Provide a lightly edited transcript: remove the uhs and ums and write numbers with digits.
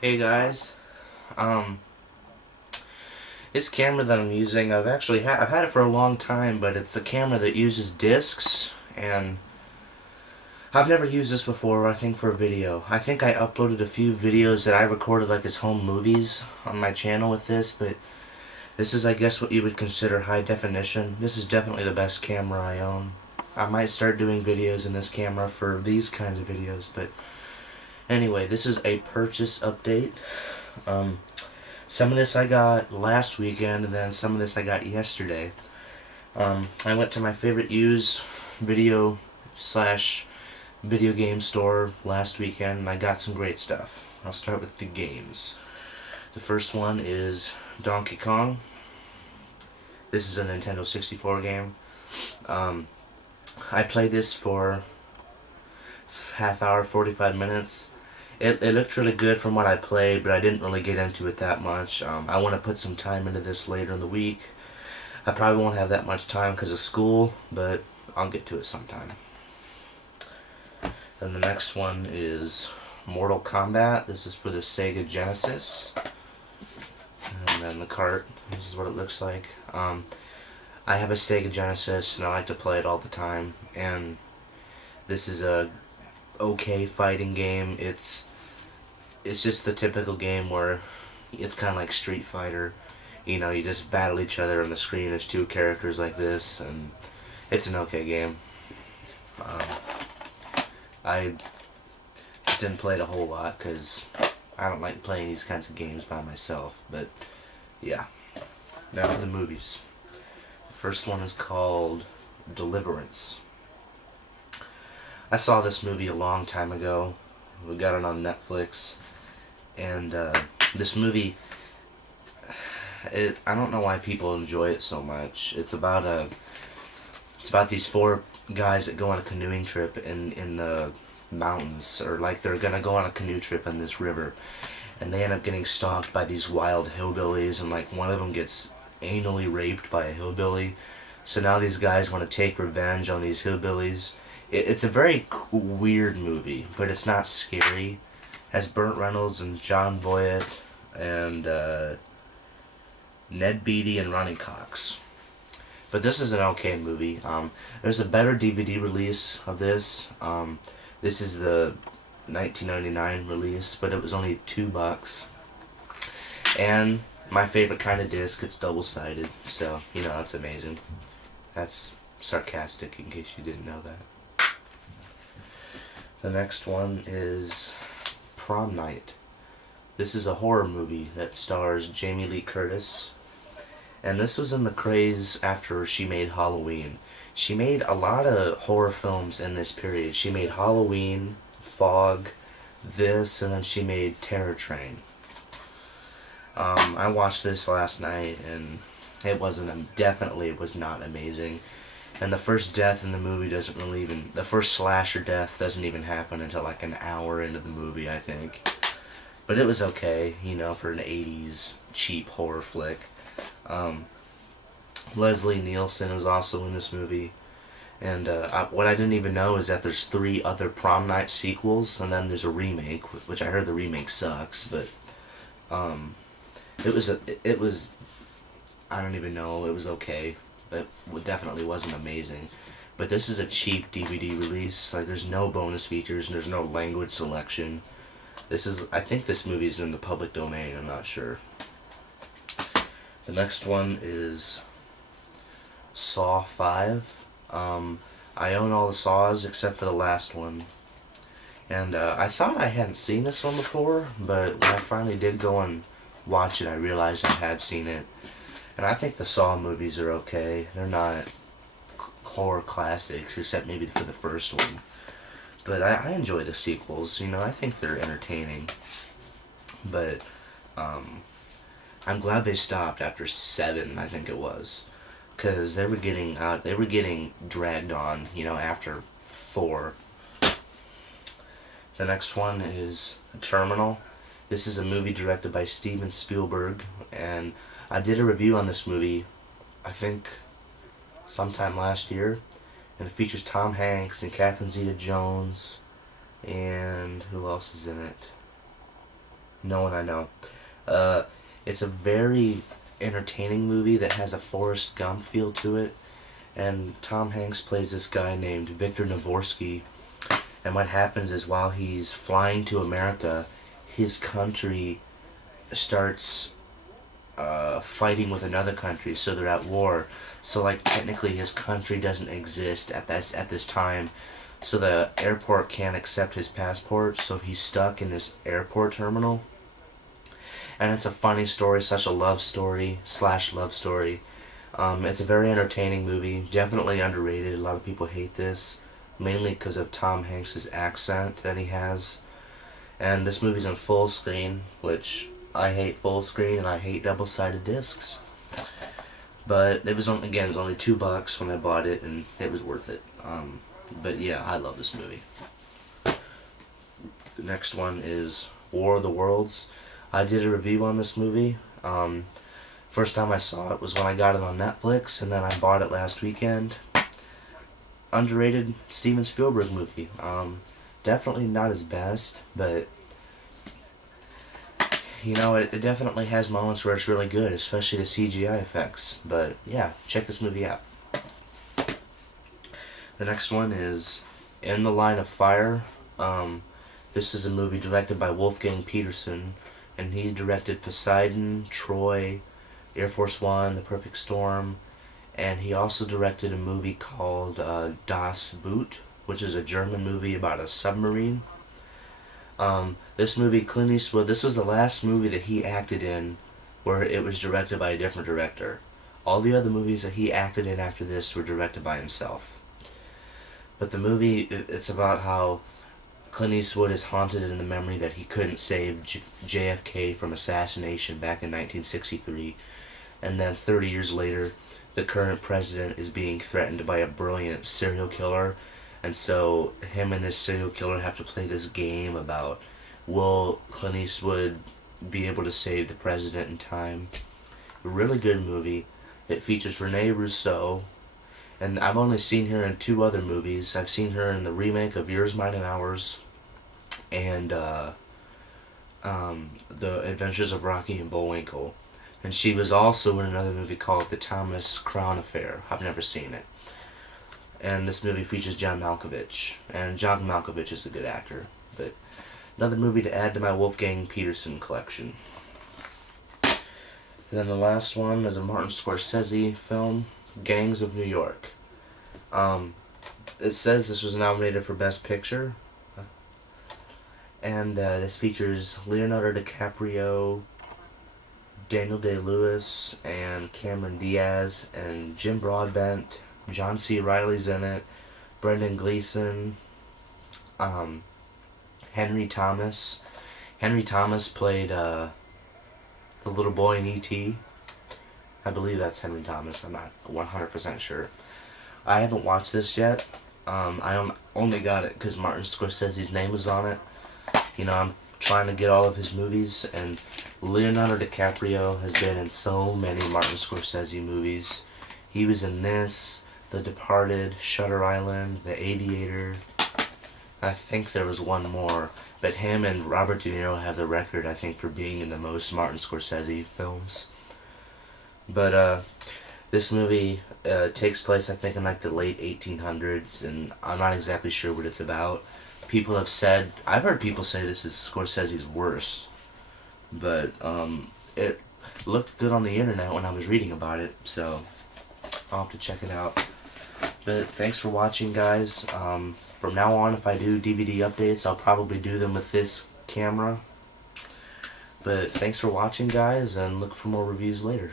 Hey guys, um, this camera that I'm using, I've had it for a long time, but it's a camera that uses discs, and I've never used this before. I think for a video. I think I uploaded a few videos that I recorded like as home movies on my channel with this, but this is, I guess, what you would consider high definition. This is definitely the best camera I own. I might start doing videos in this camera for these kinds of videos, but anyway, this is a purchase update. Some of this I got last weekend, and then some of this I got yesterday. I went to my favorite used video slash video game store last weekend, and I got some great stuff. I'll start with the games. The first one is Donkey Kong. This is a Nintendo 64 game. I played this for half hour, 45 minutes. It looked really good from what I played, but I didn't really get into it that much. I want to put some time into this later in the week. I probably won't have that much time because of school, but I'll get to it sometime. Then the next one is Mortal Kombat. This is for the Sega Genesis. And then the cart, this is what it looks like. I have a Sega Genesis and I like to play it all the time, and this is a okay fighting game. It's just the typical game where it's kind of like Street Fighter. You know, you just battle each other on the screen. There's two characters like this, and it's an okay game. I didn't play it a whole lot because I don't like playing these kinds of games by myself, but yeah. Now for the movies. The first one is called Deliverance. I saw this movie a long time ago. We got it on Netflix, and this movie, I don't know why people enjoy it so much. It's about these four guys that go on a canoeing trip in the mountains, or like they're gonna go on a canoe trip in this river, and they end up getting stalked by these wild hillbillies, and like one of them gets anally raped by a hillbilly. So now these guys want to take revenge on these hillbillies. It's a very weird movie, but it's not scary. It has Burt Reynolds and John Voight and Ned Beatty and Ronnie Cox. But this is an okay movie. There's a better DVD release of this. This is the 1999 release, but it was only $2. And my favorite kind of disc, it's double-sided, so, you know, that's amazing. That's sarcastic in case you didn't know that. The next one is Prom Night. This is a horror movie that stars Jamie Lee Curtis, and this was in the craze after she made Halloween. She made a lot of horror films in this period. She made Halloween, Fog, this, and then she made Terror Train. I watched this last night, and it was not amazing. And the first death in the movie the first slasher death doesn't even happen until like an hour into the movie, I think. But it was okay, you know, for an 80s cheap horror flick. Leslie Nielsen is also in this movie. And what I didn't even know is that there's 3 other Prom Night sequels, and then there's a remake, which I heard the remake sucks, but it was, I don't even know, it was okay. It definitely wasn't amazing. But this is a cheap DVD release. Like, there's no bonus features and there's no language selection. I think this movie is in the public domain, I'm not sure. The next one is Saw 5. I own all the Saws except for the last one. And I thought I hadn't seen this one before, but when I finally did go and watch it, I realized I had seen it. And I think the Saw movies are okay. They're not horror classics, except maybe for the first one. But I enjoy the sequels. You know, I think they're entertaining. But I'm glad they stopped after 7, I think it was, because they were getting dragged on. You know, after 4. The next one is Terminal. This is a movie directed by Steven Spielberg, and I did a review on this movie, I think, sometime last year, and it features Tom Hanks and Catherine Zeta-Jones, and who else is in it? No one I know. It's a very entertaining movie that has a Forrest Gump feel to it. And Tom Hanks plays this guy named Victor Navorsky. And what happens is while he's flying to America, his country starts fighting with another country, so they're at war. So like technically his country doesn't exist at this time. So the airport can't accept his passport, so he's stuck in this airport terminal. And it's a funny story, such a love story slash love story. It's a very entertaining movie, definitely underrated. A lot of people hate this, mainly because of Tom Hanks' accent that he has. And this movie's on full screen, which I hate full screen and I hate double-sided discs. But it was only $2 when I bought it, and it was worth it. But yeah, I love this movie. The next one is War of the Worlds. I did a review on this movie. First time I saw it was when I got it on Netflix, and then I bought it last weekend. Underrated Steven Spielberg movie. Definitely not his best, but you know, it definitely has moments where it's really good, especially the CGI effects. But yeah, check this movie out. The next one is In the Line of Fire. This is a movie directed by Wolfgang Petersen, and he directed Poseidon, Troy, Air Force One, The Perfect Storm, and he also directed a movie called Das Boot, which is a German movie about a submarine. This movie, Clint Eastwood, this is the last movie that he acted in where it was directed by a different director. All the other movies that he acted in after this were directed by himself. But the movie, it's about how Clint Eastwood is haunted in the memory that he couldn't save JFK from assassination back in 1963. And then 30 years later, the current president is being threatened by a brilliant serial killer. And so him and this serial killer have to play this game about, will Clint Eastwood be able to save the president in time? A really good movie. It features Rene Russo, and I've only seen her in 2 other movies. I've seen her in the remake of Yours, Mine, and Ours, and The Adventures of Rocky and Bullwinkle. And she was also in another movie called The Thomas Crown Affair. I've never seen it. And this movie features John Malkovich, and John Malkovich is a good actor. But another movie to add to my Wolfgang Petersen collection. And then the last one is a Martin Scorsese film, Gangs of New York. It says this was nominated for Best Picture. And this features Leonardo DiCaprio, Daniel Day-Lewis, and Cameron Diaz, and Jim Broadbent. John C. Reilly's in it. Brendan Gleeson. Henry Thomas. Henry Thomas played the little boy in E.T. I believe that's Henry Thomas. I'm not 100% sure. I haven't watched this yet. I only got it because Martin Scorsese's name was on it. You know, I'm trying to get all of his movies, and Leonardo DiCaprio has been in so many Martin Scorsese movies. He was in this, The Departed, Shutter Island, The Aviator. I think there was one more, but him and Robert De Niro have the record, I think, for being in the most Martin Scorsese films. But this movie takes place, I think, in like the late 1800s, and I'm not exactly sure what it's about. People have said, I've heard people say this is Scorsese's worst, but it looked good on the internet when I was reading about it, so I'll have to check it out. But thanks for watching, guys. From now on, if I do DVD updates, I'll probably do them with this camera. But thanks for watching, guys, and look for more reviews later.